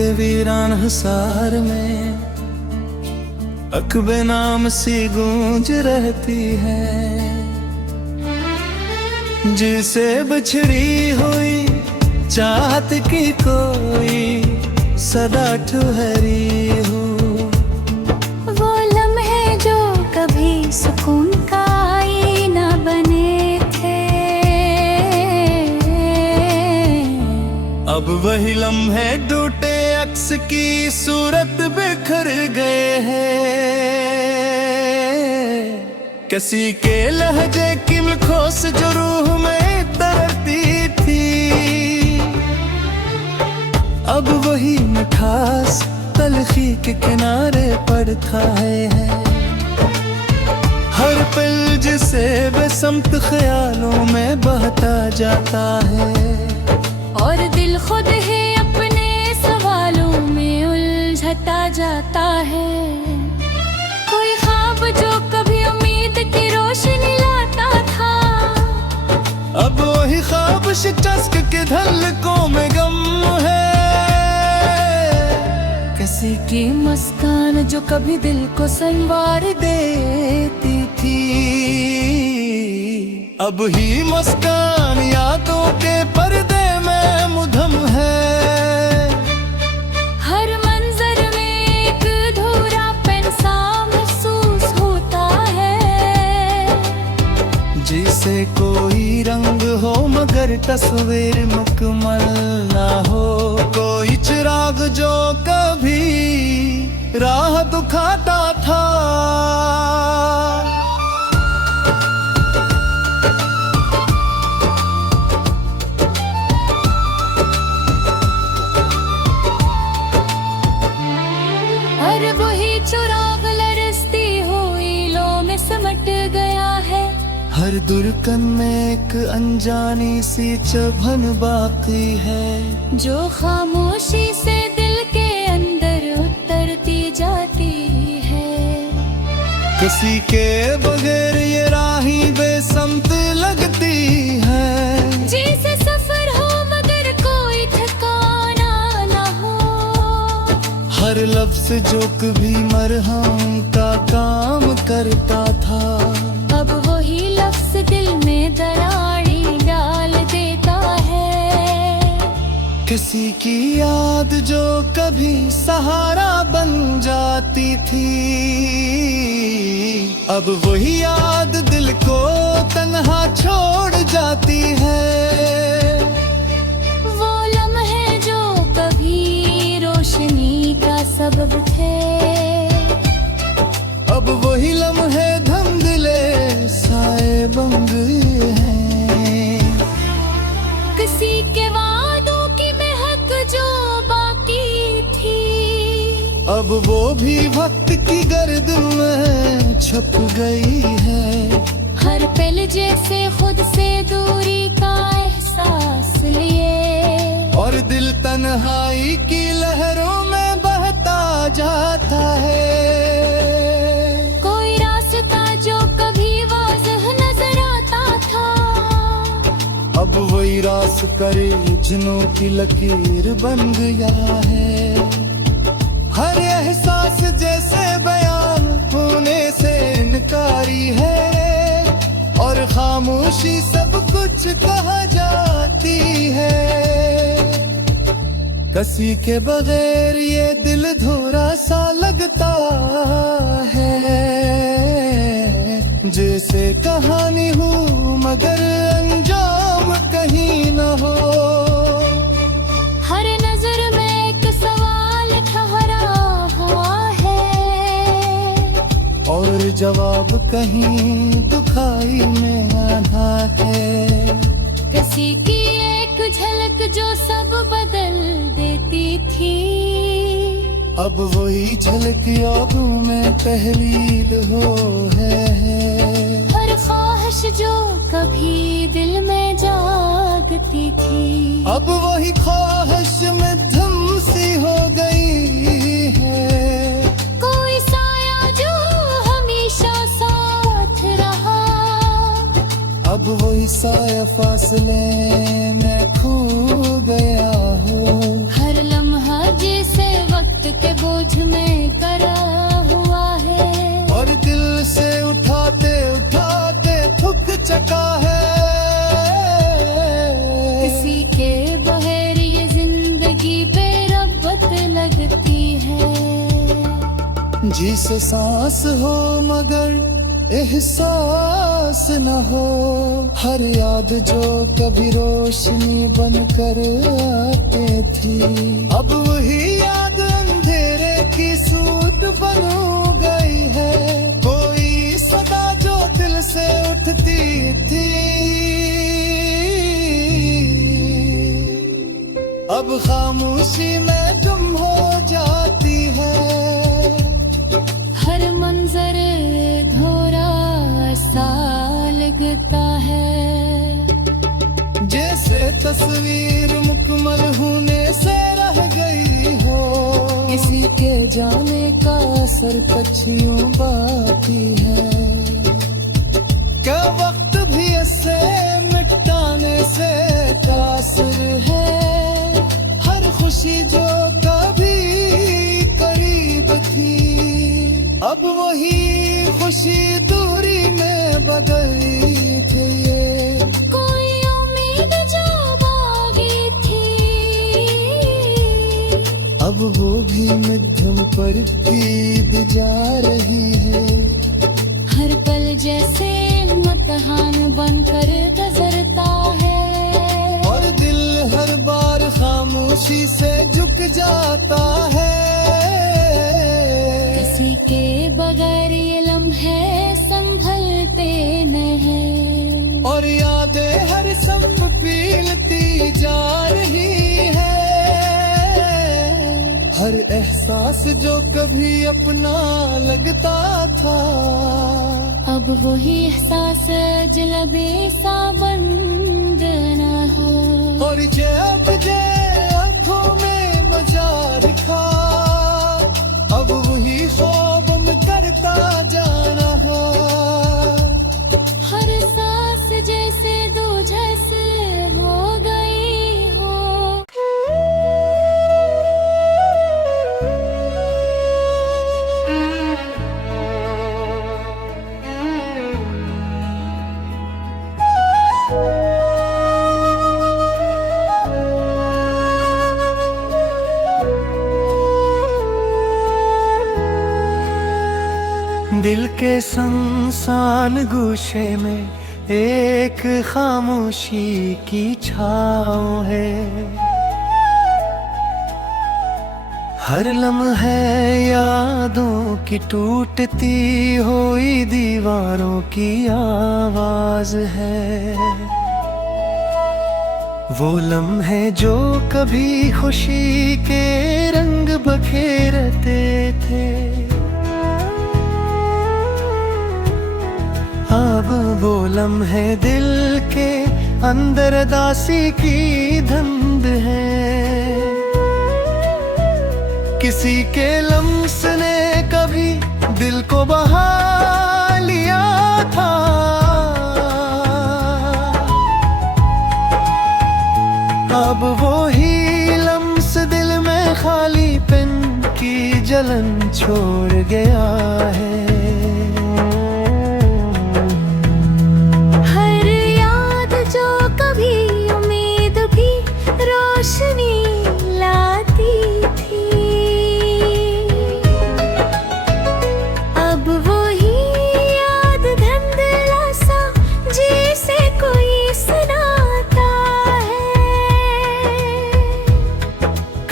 के वीरान हिसार में अकबे नाम सी गूंज रहती है, जिसे बिछड़ी हुई चाहत की कोई सदा ठहरी हूँ। वो लम्हे जो कभी सुकून का आईना बने थे, अब वही लम्हे टूटे अक्स की सूरत बिखर गए हैं। किसी के लहजे की मिलखोस जो रूह में तरती थी, अब वही मिठास तलखी के किनारे पड़ता है। हर पल जिसे बेसमत ख्यालों में बहता जाता है, और दिल खुद ही अपने सवालों में उलझता जाता है। कोई ख्वाब जो कभी उम्मीद की रोशनी लाता था, अब वही ख्वाब शिकस्त के धलकों में गम है। किसी की मुस्कान जो कभी दिल को संवार देती थी, अब ही मुस्कान यादों के पर्दे में मुधम है। हर मंजर में एक अधूरापन सा महसूस होता है, जिसे कोई रंग हो मगर तस्वीर मुकम्मल ना हो। कोई चिराग जो कभी राह दिखाता था, और वही चिराग लरसती हुई लो में सिमट गया है। हर दुर्कन में एक अनजानी सी चुभन बाकी है, जो खामोशी से दिल के अंदर उतरती जाती है। किसी के बगैर ये राहें बेसमत लगती है, जैसे सफर हो मगर कोई ठिकाना ना हो। हर लफ्ज जो कभी मरहम का काम करता था, अब वही लफ्ज दिल में दराड़ी डाल देता है। किसी की याद जो कभी सहारा बन जाती थी, अब वही याद दिल को तन्हा छोड़ जाती है। वो लम्हे जो कभी रोशनी का सबब थे, अब वही लम्हे धम दिले साए बंग हैं। किसी के वादों की महक जो बाकी थी, अब वो भी वक्त की गर्द में छप गई है। हर पल जैसे खुद से दूरी का एहसास लिए, और दिल तन्हाई की लहरों में बहता जाता है। कोई रास्ता जो कभी वाज़ह नजर आता था, अब वही रास करे जिनों की लकीर बन गया है। हर एहसास जैसे बयान होने से इनकारी है, और खामोशी सब कुछ कहा जाती है। किसी के बगैर ये दिल धोरा सा लगता है, जैसे कहानी हो मगर अंजाम कहीं न हो। हर नजर में एक सवाल ठहरा हुआ है, और जवाब कहीं दुखाई में आना है। किसी की एक झलक जो सब बदल देती थी, अब वही झलक यादों में तहलील हो है। हर ख्वाहिश जो कभी दिल में जागती थी, अब वही ख्वाहिश में धम सी हो गई है। कोई साया जो हमेशा साथ रहा, अब वही साया फासले में खो गया हो। हर लम्हा जैसे जी से सांस हो मगर एहसास न हो, हर याद जो कभी रोशनी बनकर आती थी, अब वही याद अंधेरे की सूट बन गई है। कोई सदा जो दिल से उठती थी, अब खामोशी में गुम हो जाती है। हर मंजर धोरा सा लगता है, जैसे तस्वीर मुकम्मल होने से रह गई हो, किसी के जाने का असर कच्चियों बाकी है। क्या वक्त भी ऐसे मिटाने से कासिर है, हर खुशी जो कभी करीब थी, अब वही खुशी दूरी में बदली थी। कोई उम्मीद जो बागी थी, अब वो भी मध्यम पर पीद जा रही है। हर पल जैसे मकान बनकर गुजरता है, और दिल हर बार खामोशी से झुक जाता है। किसी के बगैर ये लम्हे संभलते नहीं, और यादें हर संग पीलती जा रही है। हर एहसास जो कभी अपना लगता था, अब वही एहसास जलबे सा बंद न हो। और जब आंखों में मचा रखा, अब वही ख्वाब में करता जाना हो। हर सांस जैसे दूझस हो गई हो। दिल के संसान गुशे में एक खामोशी की छाँव है। हर लम्हे यादों की टूटती हुई दीवारों की आवाज है। वो लम्हे जो कभी खुशी के रंग बखेरते थे, अब वो लम्हे दिल के अंदर दासी की धुंध है। किसी के लम्स ने कभी दिल को बहा लिया था, अब वो ही लम्स दिल में खालीपन की जलन छोड़ गया है। रोशनी लाती थी, अब वही याद धुंधला सा जैसे कोई सुनाता है।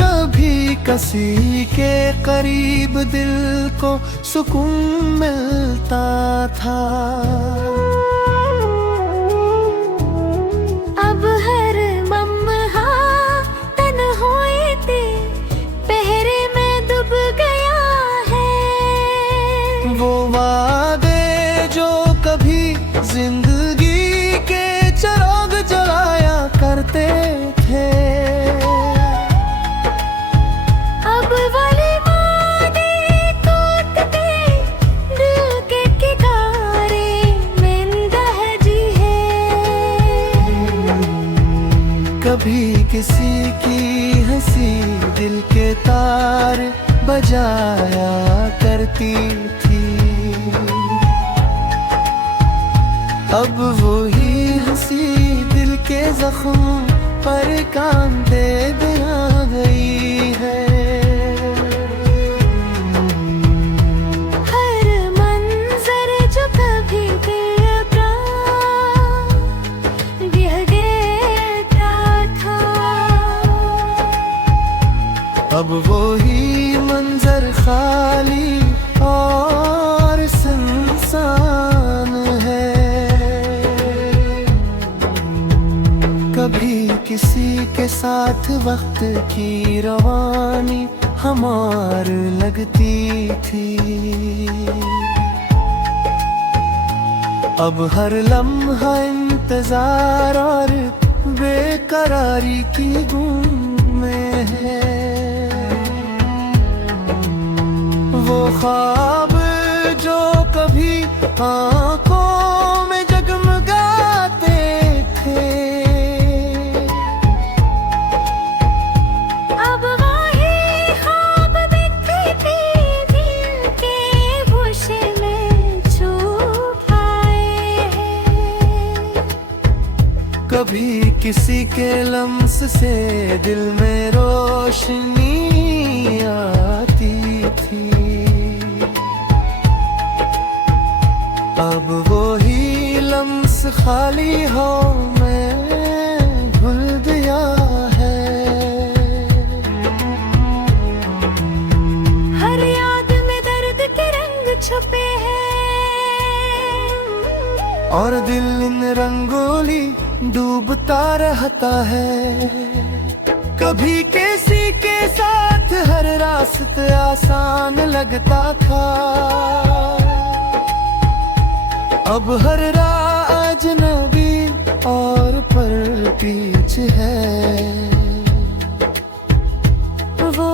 कभी किसी के करीब दिल को सुकून मिलता था, अब हर जिंदगी के चिराग जलाया करते थे, अब वाले माने टूटते दिल के किनारे में दहजी है। कभी किसी की हंसी दिल के तार बजाया करती थी, अब वही हंसी दिल के जख्म पर काम दे आ गई है। अब वो ही मंजर खाली और सुनसान है। कभी किसी के साथ वक्त की रवानी हमार लगती थी, अब हर लम्हा इंतजार और बेकरारी की गूंज में है। वो ख्वाब जो कभी आंखों में जगमगाते थे, अब वही ख्वाब बिखरे दिल के गोशे में छुप आए हैं। कभी किसी के लम्स से दिल में रोशनी आती थी, अब वो ही लम्स खाली हो मैं भूल गया है। हर याद में दर्द के रंग छुपे हैं, और दिल इन रंगोली डूबता रहता है। कभी किसी के साथ हर रास्ता आसान लगता था, अब हर राह अजनबी और पर पीछ है। वो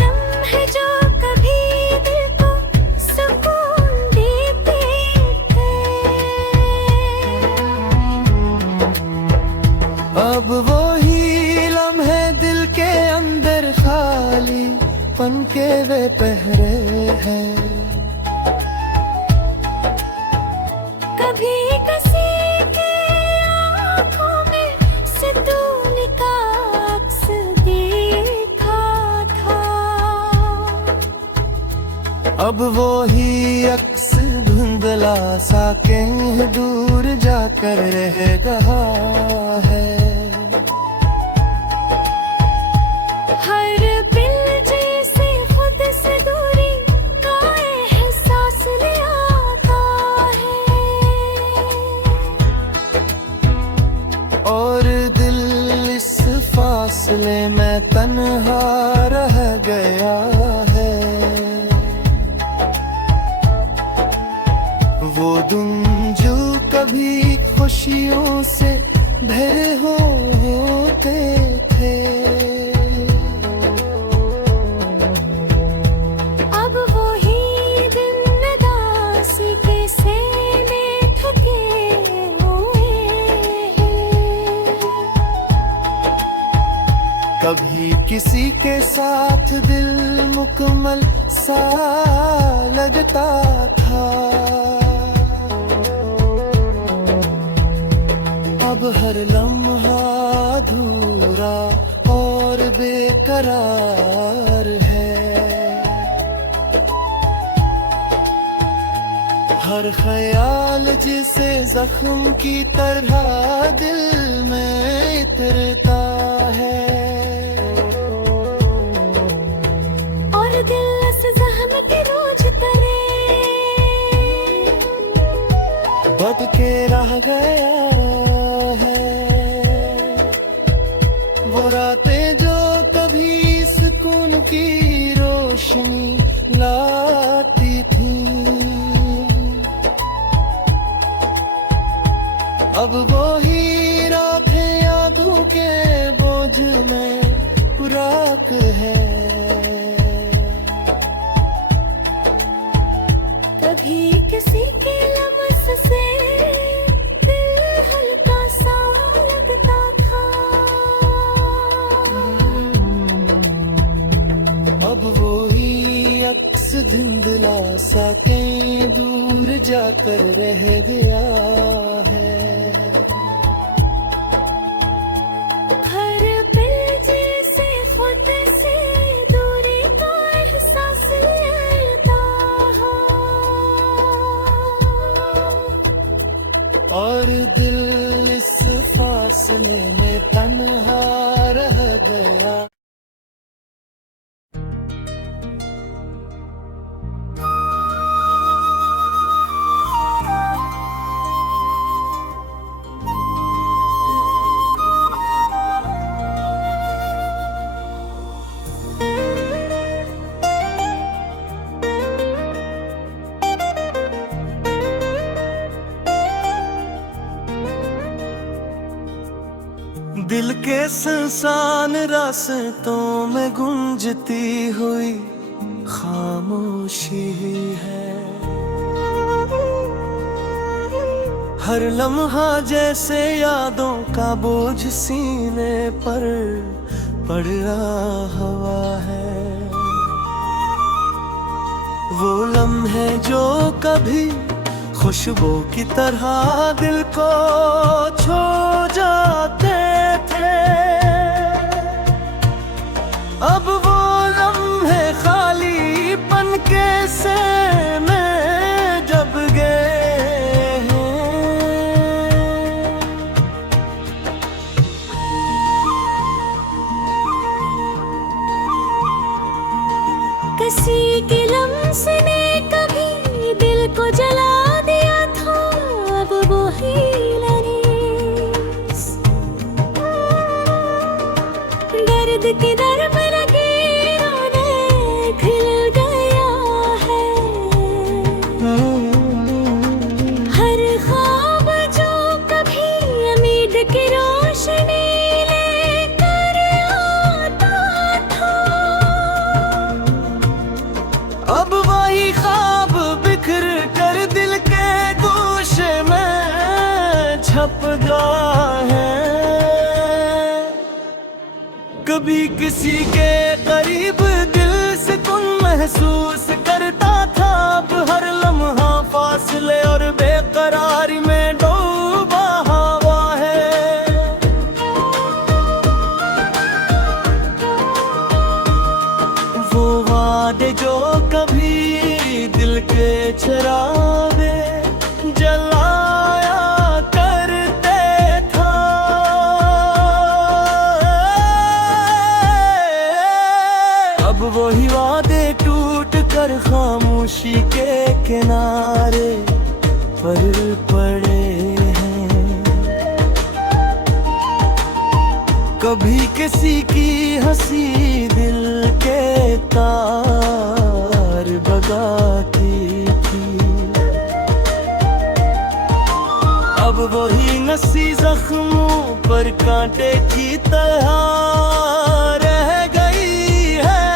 लम्हे जो कभी दिल को सुकून देते थे, अब वो ही लम्हे दिल के अंदर खाली पन के वे पहरे हैं। कभी किसी के आँखों में सितून का अक्स देखा था, अब वो ही अक्स धुंधला सा कहीं दूर जाकर रह गया है। हर पल जैसे खुद से दूरी का एहसास ले आता है, और दिल इस फासले में तन्हा रह गया है। वो दिन जो कभी खुशियों से भरे होते थे, अब वो ही दिन उदासी के सेले थके हुए हैं। कभी किसी के साथ दिल मुकम्मल सा लगता था, अब हर लम्हा अधूरा और बेकरार है। हर ख्याल जिसे जख्म की तरह दिल में इतरता है, और दिल से ज़हमत रोज करे, बट के रह गया है। वो रातें जो कभी सुकून की रोशनी लाती थी, अब वो ही रातें यादों के बोझ में राख है। कभी किसी के लम्स से दिल हल्का सा लगता था, अब वो ही अक्स धुंधला सा कहीं दूर जाकर रह गया है। हर पल जैसे खुद से दूरी का एहसास लेता है, और दिल इस फासले में तन्हा रह गया। सुनसान रास्तों में गूंजती हुई खामोशी है। हर लम्हा जैसे यादों का बोझ सीने पर पड़ रहा हुआ है। वो लम्हे जो कभी खुशबू की तरह दिल को छू जाते थे, अब वो लम्हे खालीपन के से में जब गए हैं। किसी के लम्स ने कभी दिल को जला दिया था, अब वो ही लरीस दर्द के दर में लगे रोने खिल गया है। हर ख्वाब जो कभी उम्मीद की रोशनी लेकर आता था, अब वही ख्वाब बिखर कर दिल के गोशे में छप गया है। कभी किसी के करीब दिल सुकून महसूस करता था, अब हर लम्हा फासले और बेकरारी में डूबा हुआ है। वो वादे जो कभी दिल के चिरागे जलाया करते था, अब वही वादे टूट कर खामोशी के किनारे पर पड़े हैं। कभी किसी की हंसी दिल के तार बगाती थी, अब वही नसी जख्मों पर कांटे की तरह रह गई है।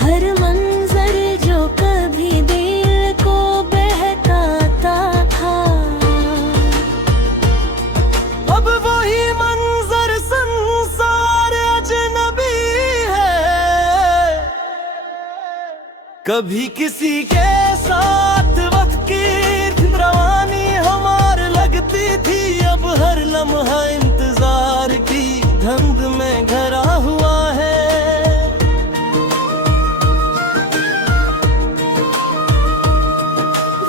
हर मंजर जो कभी दिल को बहकाता था, अब वही मंजर संसार अजनबी है। कभी किसी के साथ वक्त की रवानी हमार लगती थी, अब हर लम्हा इंतजार की धुंध में घरा हुआ है।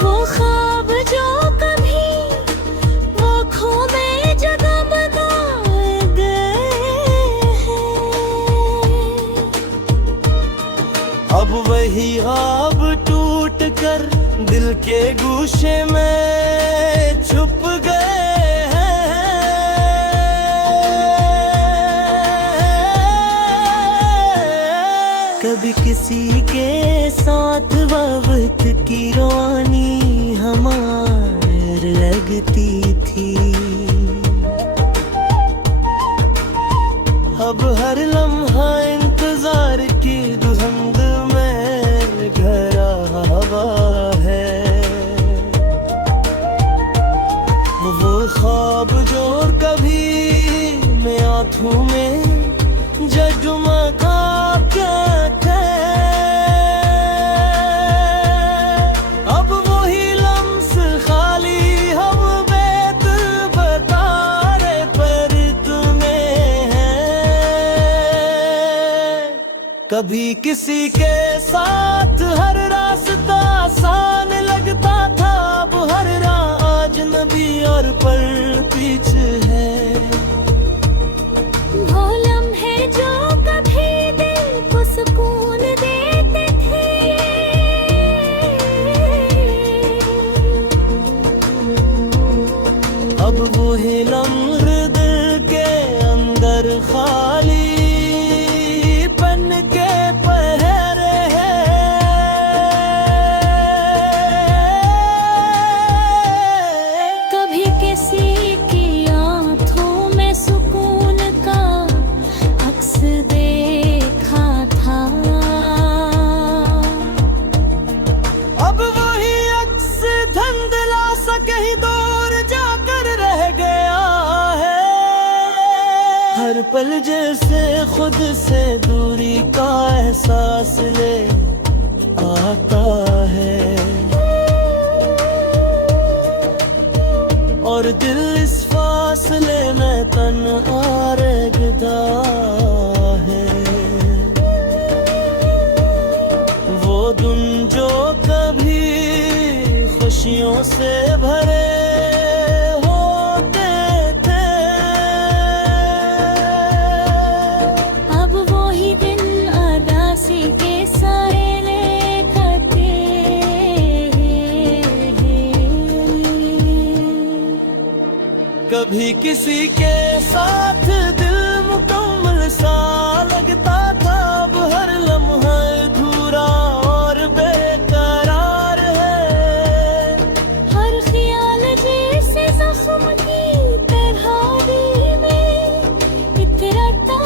वो ख्वाब जो कभी वो खो में जगमगाए गए हैं, अब वही ख्वाब टूट कर दिल के गूशे में छुप गए हैं। कभी किसी के साथ वक्त की रोनी हमार लगती थी, अब हर लम्हा इंतजार की धुंध में घरा हुआ है। वो ख्वाब जो कभी मैं आंखों में जगमगा क्या थे, अब वही लम्स खाली हम बेत बतारे पर तुम्हें है। कभी किसी के साथ हर रास्ता आसान लगता था, अब हर राह अजनबी और पर पीछे है। वो लम्हे जो कभी दिल को सुकून देते थे, अब वो ही लम्हे दिल के अंदर खाली बन के पहरे हैं। कभी किसी की हर पल जैसे खुद से दूरी का एहसास ले आता है, और दिल इस फासले में तन्हा रहता है। वो दिन जो कभी खुशियों से भरे होते थे, अब वो ही दिन उदासी के साए खाते हैं। कभी किसी के साथ दिल मुकम्मल सा लगता था, अब हर लम्हा अधूरा और बेकरार है। हर ख्याल जैसे जख्म की तरह दिल में इतराता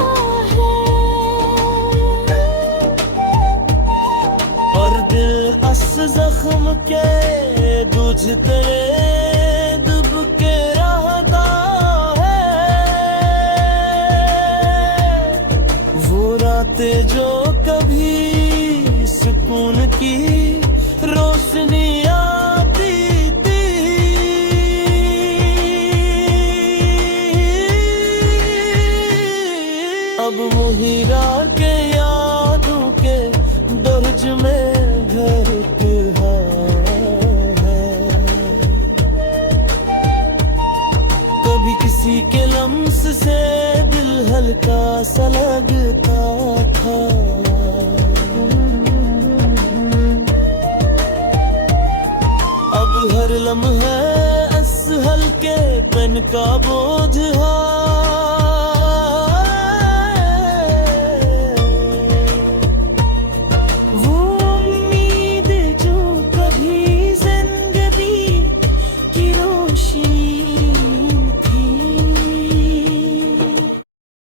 है, और दिल अस जख्म के दूज तेरे दुब के रहता है। वो रातें जो कभी सुकून की रोशनी आती थी, अब मुहिरा के यादों के दर्ज में घर है। कभी किसी के लम्स से दिल हल्का सा लगता था, अब हर लम्हा हल्के पेन का बोझ